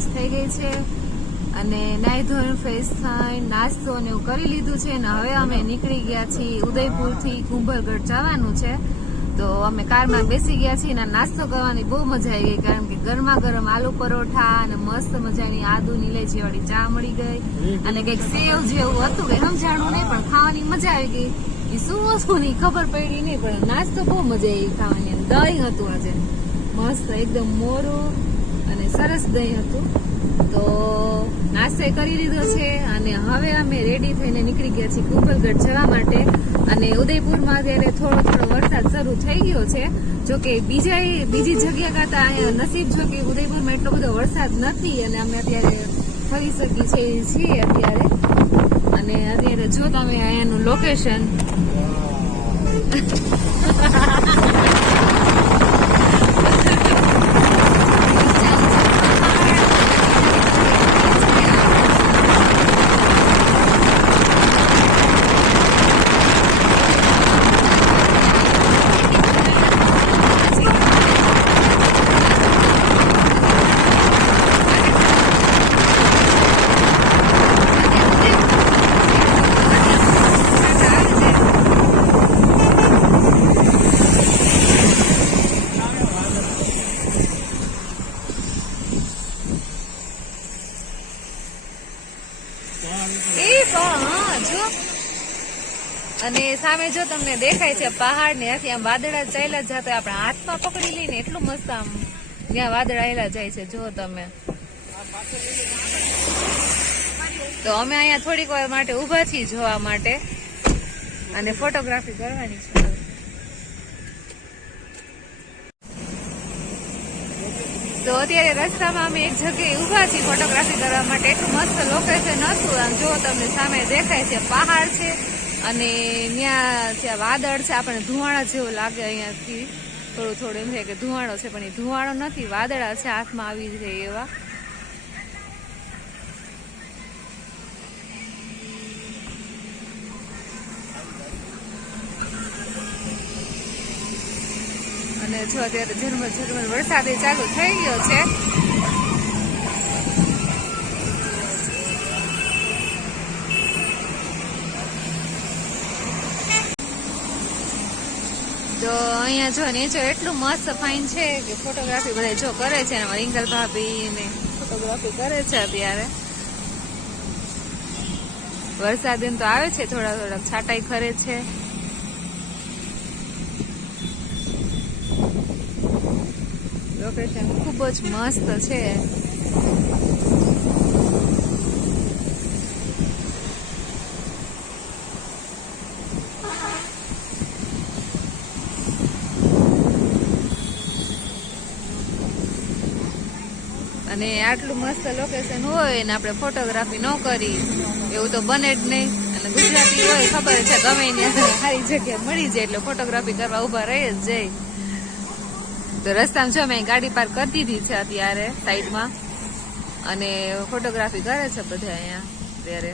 5 થઈ ગઈ છે અને નાઈ ધોઈને ફ્રેશ થઈ નાસ્તો ને એવું કરી લીધું છે ને હવે અમે નીકળી ગયા છીએ ઉદયપુર થી કુંભલગઢ જવાનું છે. તો અમે કારમાં બેસી ગયા છીએ અને નાસ્તો કરવાની બહુ મજા આવી ગઈ કારણ કે ગરમા ગરમ આલુ પરોઠા અને મસ્ત મજાની આદુ ઇલાયચી વાળી ચા મળી ગઈ અને કઈક સેવ જેવું હતું કે સમજાણું નહીં પણ ખાવાની મજા આવી ગઈ. એ શું હતું નહીં ખબર પડી નહીં પણ નાસ્તો બહુ મજા આવી ખાવાની. દહીં હતું આજે મસ્ત એકદમ મોરું અને સરસ દહીં હતું. તો નાસ્તો કરી લીધો છે અને હવે અમે રેડી થઈને નીકળી ગયા છીએ કુંભલગઢ જવા માટે. અને ઉદયપુરમાં અત્યારે થોડો થોડો વરસાદ શરૂ થઈ ગયો છે. જોકે બીજી જગ્યા કરતા અહીંયા નસીબ જો કે ઉદયપુરમાં એટલો બધો વરસાદ નથી અને અમે અત્યારે ફરી શકીએ છીએ અત્યારે. અને અત્યારે જો તમે અહીંયાનું લોકેશન અને સામે જો તમને દેખાય છે પહાડ ને ત્યાંથી આમ વાદળા ચાલ્યા જતા આપણા હાથમાં પકડી લઈને એટલું મસ્ત આમ ત્યાં વાદળા આવેલા જાય છે જો તમે. તો અમે અહીંયા થોડીક વાર માટે ઉભા છીએ જોવા માટે અને ફોટોગ્રાફી કરવાની છે. તો અત્યારે રસ્તામાં અમે એક જગ્યાએ ઉભા છીએ ફોટોગ્રાફી કરવા માટે. એટલું મસ્ત લોકેશન હતું. આમ જો તમને સામે દેખાય છે પહાડ છે અને ત્યાં વાદળ છે. આપણને ધુવાણા જેવું લાગે અહીંયાથી થોડું થોડું એમ થાય કે ધુવાણો છે પણ એ ધુવાણો નથી વાદળા છે હાથમાં આવી જાય એવા. અને જો અત્યારે ઝરમર ઝરમર વરસાદ ચાલુ થઈ ગયો છે. તો અહીંયા જો નેચર એટલું મસ્ત ફાઇન છે કે ફોટોગ્રાફી બધા જો કરે છે. રિંકલ ભાભી ને ફોટોગ્રાફી કરે છે અત્યારે. વરસાદ એમ તો આવે છે થોડા થોડા છાંટાઈ ખરે છે. લોકેશન ખૂબ જ મસ્ત છે. અને આટલું મસ્ત લોકેશન હોય ને આપણે ફોટોગ્રાફી ન કરી એવું તો બને જ નહીં. અને ગુજરાતી હોય ખબર છે ગમે ત્યાં સારી જગ્યા મળી જાય એટલે ફોટોગ્રાફી કરવા ઉભા રહી જ જાય. તો રસ્તામાં જો મેં ગાડી પાર્ક કરી દીધી છે અત્યારે સાઈડમાં અને ફોટોગ્રાફી કરે છે બધા અહીંયા ત્યારે.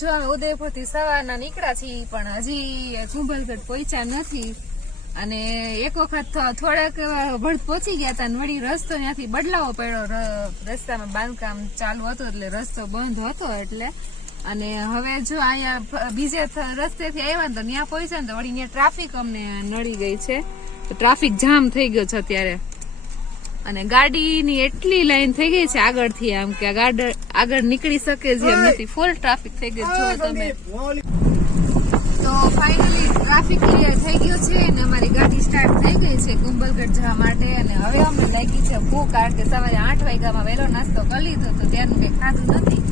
જો અમે ઉદયપુર થી સવારના નીકળ્યા છીએ પણ હજી કુંભલગઢ પહોંચ્યા નથી. અને એક વખત થોડાક ભળ પહોંચી ગયા હતા વળી રસ્તો ત્યાંથી બદલાવો પડ્યો. રસ્તામાં બાંધકામ ચાલુ હતું એટલે રસ્તો બંધ હતો એટલે અને હવે જો અહીંયા બીજે રસ્તેથી આવ્યા ને તો ત્યાં પહોંચ્યા ને તો વળી ત્યાં ટ્રાફિક અમને નડી ગઈ છે, ટ્રાફિક જામ થઈ ગયો છે અત્યારે. અને ગાડીની એટલી લાઈન થઈ ગઈ છે આગળથી, આમ કે આગળ નીકળી શકે છે એમ નથી, ફૂલ ટ્રાફિક થઈ ગયું જો તમે. તો ફાઇનલી ટ્રાફિક ક્લિયર થઈ ગયું છે અને અમારી ગાડી સ્ટાર્ટ થઈ ગઈ છે કુંભલગઢ જવા માટે. અને હવે અમને લાગી છે ભૂખ, કારણ કે સવારે 8 વાગ્યામાં વહેલો નાસ્તો કરી લીધો તો ત્યાંનું કઈ ખાધું નથી.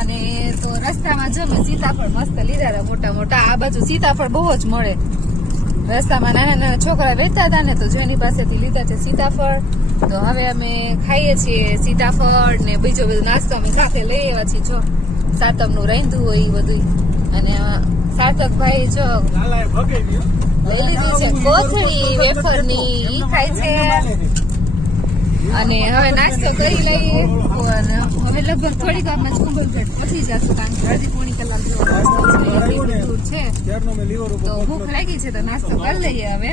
અને તો રસ્તામાં જો મેં સીતાફળ મસ્ત લીધા હતા મોટા મોટા. આ બાજુ સીતાફળ બહુ જ મળે રસ્તામાં, નાના નાના છોકરા વેચતા હતા ને તો જેની પાસેથી લીધા છે સીતાફળ. તો હવે અમે ખાઈએ છીએ સીતાફળ ને બીજો બધો નાસ્તો અમે સાથે લઈ આવ્યા છીએ. જો સાતમનું રાંધું હોય એ બધું. અને સાર્થકભાઈ જો લઈ લીધું છે કોથળી વેફરની, ઈ ખાય છે. અને હવે નાસ્તો કરી લઈએ. હવે લગભગ થોડીક વારમાં જ કુંભલગઢ પહોંચી જશું, કારણ કે અડધી પોણી કલાક જેવો રસ્તો છે, એટલી દૂર છે. તો ભૂખ લાગી છે તો નાસ્તો કરી લઈએ હવે.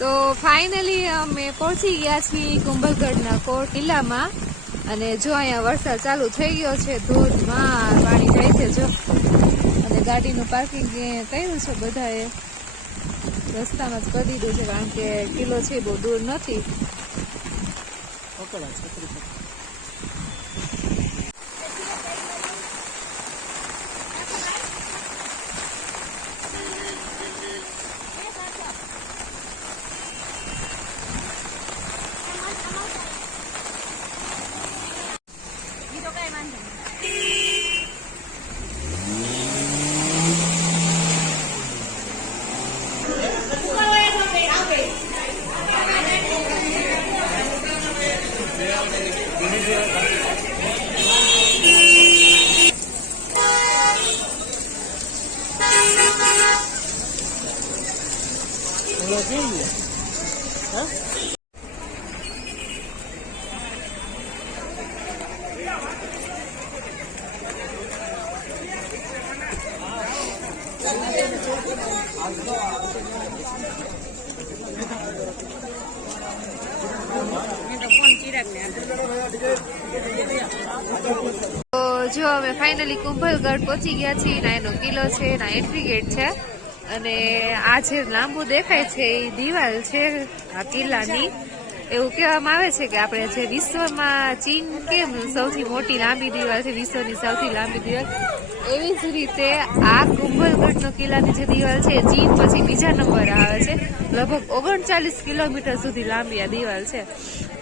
તો ફાઇનલી અમે પહોંચી ગયા છીએ કુંભલગઢના કોટ કિલ્લામાં. અને જો અહીંયા વરસાદ ચાલુ થઈ ગયો છે, ધોધમાં પાણી જાય છે જો. અને ગાડીનું પાર્કિંગ કર્યું છે બધાએ, રસ્તામાં જ કરી દીધું છે, કારણ કે કિલ્લો છે બહુ દૂર નથી. તો જો અમે ફાઇનલી કુંભલગઢ પહોંચી ગયા છીએ. ના એનો કિલ્લો છે, ના એન્ટ્રી ગેટ છે. અને આ જે લાંબુ દેખાય છે એ દિવાલ છે આ કિલ્લાની. એવું કહેવામાં આવે છે કે આપણે જે વિશ્વમાં ચીન કેમ સૌથી મોટી લાંબી દિવાલ છે, વિશ્વની સૌથી લાંબી દિવાલ, એવી જ રીતે આ કુંભલગઢનો કિલ્લાની જે દિવાલ છે ચીન પછી બીજા નંબર આવે છે. લગભગ 39 કિલોમીટર સુધી લાંબી આ દિવાલ છે.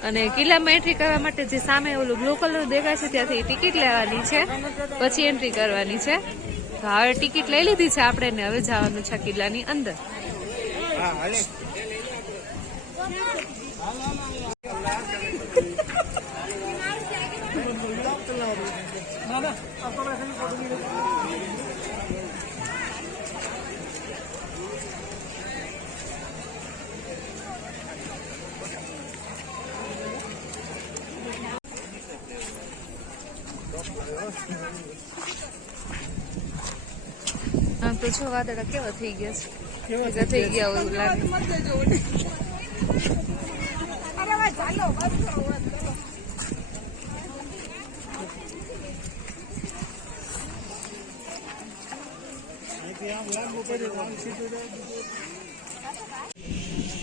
અને કિલ્લામાં એન્ટ્રી કરવા માટે જે સામે ઓલું બ્લુ કલર દેખાય છે ત્યાંથી ટિકિટ લેવાની છે, પછી એન્ટ્રી કરવાની છે. તો હવે ટિકિટ લઈ લીધી છે આપણે ને હવે જવાનું છે કિલ્લાની અંદર. આમ તો છો વાદળા કેવા થઈ ગયા છે, થઈ ગયા હોય એવું લાગે.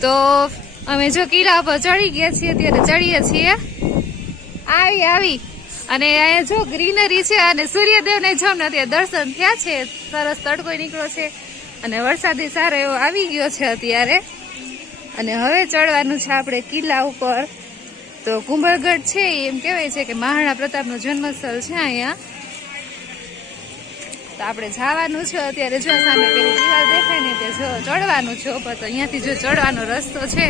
તો અમે જો કિલ્લા પર ચડી ગયા છીએ, ત્યારે ચડીએ છીએ. આવી અને અહીંયા જો ગ્રીનરી છે અને સૂર્યદેવને જો ને અત્યારે દર્શન થયા છે. સરસ તડકો નીકળ્યો છે અને વરસાદી સારો એવો આવી ગયો છે અત્યારે. અને હવે ચડવાનું છે આપણે કિલ્લા ઉપર. તો કુંભલગઢ છે એમ કહેવાય છે કે મહારાણા પ્રતાપનું જન્મસ્થળ છે અહીંયા. તો આપણે જવાનું છે અત્યારે. જો સામે પેલી દિવાલ દેખાય ને તે જો ચડવાનું છે ઉપર. તો અહીંયાથી જો ચડવાનો રસ્તો છે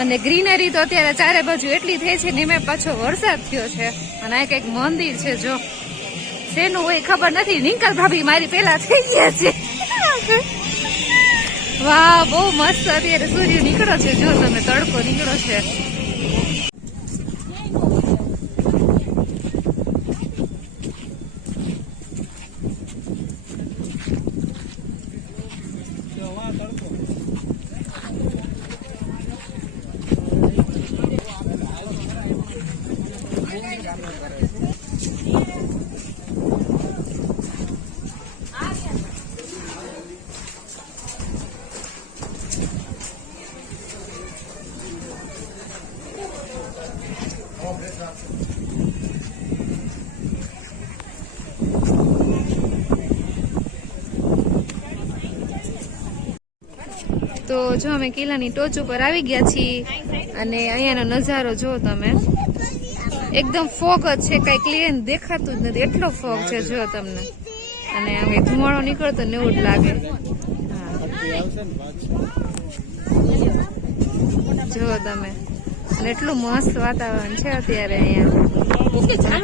અને ગ્રીનરી તો અત્યારે ચારે બાજુ એટલી થઈ છે ને એમાં પાછો વરસાદ થયો છે. અને આ કંઈક મંદિર છે જો શેનું હોય ખબર નથી. નિંકલ ભાભી મારી પેલા થઈ ગયા છે. વાહ બહુ મસ્ત અત્યારે સૂર્ય નીકળ્યો છે. જો તમે તડકો નીકળ્યો છે. તો જો અમે કિલ્લાની ટોચ ઉપર આવી ગયા છીએ અને અહીંયાનો નજારો જો તમે. એકદમ ફોગ જ છે, કઈ ક્લિયર દેખાતું જ નથી, એટલો ફોગ છે જો તમને. અને આમ ધુમાડો નીકળતો ને એવું જ લાગે. જો તમે અને એટલું મસ્ત વાતાવરણ છે અત્યારે અહીંયા.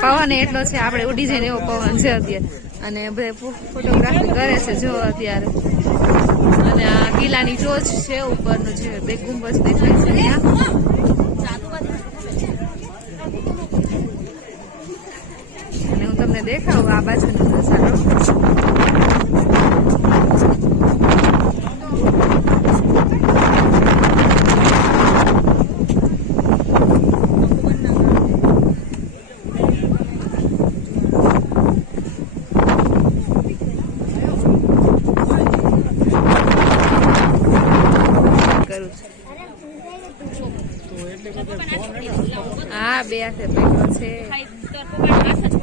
પવન એટલો છે આપણે ઉડી જાય ને એવો પવન છે અત્યારે. અને બધા ફોટોગ્રાફી કરે છે જો અત્યારે. અને આ કિલ્લાની ટોચ છે ઉપરનું જે બે ગુંબજ દેખાય છે અહીંયા. અને હું તમને દેખાડું આ બાજુનો નજારો. હા બે હાથે પકડો છે.